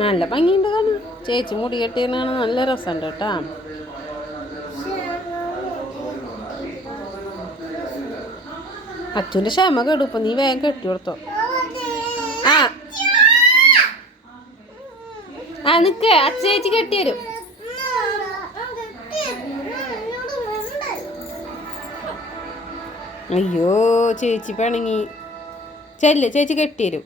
നല്ല ഭംഗിയുണ്ട് കാണാൻ. ചേച്ചി മുടി കെട്ടിയാണ് നല്ല രസമുണ്ട് കേട്ടാ. അച്ഛൻ്റെ ക്ഷമ കെടുപ്പം, നീ വേഗം കെട്ടി കൊടുത്തോ. ആ നിക്ക്, ചേച്ചി കെട്ടി വരും. അയ്യോ ചേച്ചി പിണങ്ങി. ചെല്ല്, ചേച്ചി കെട്ടി വരും.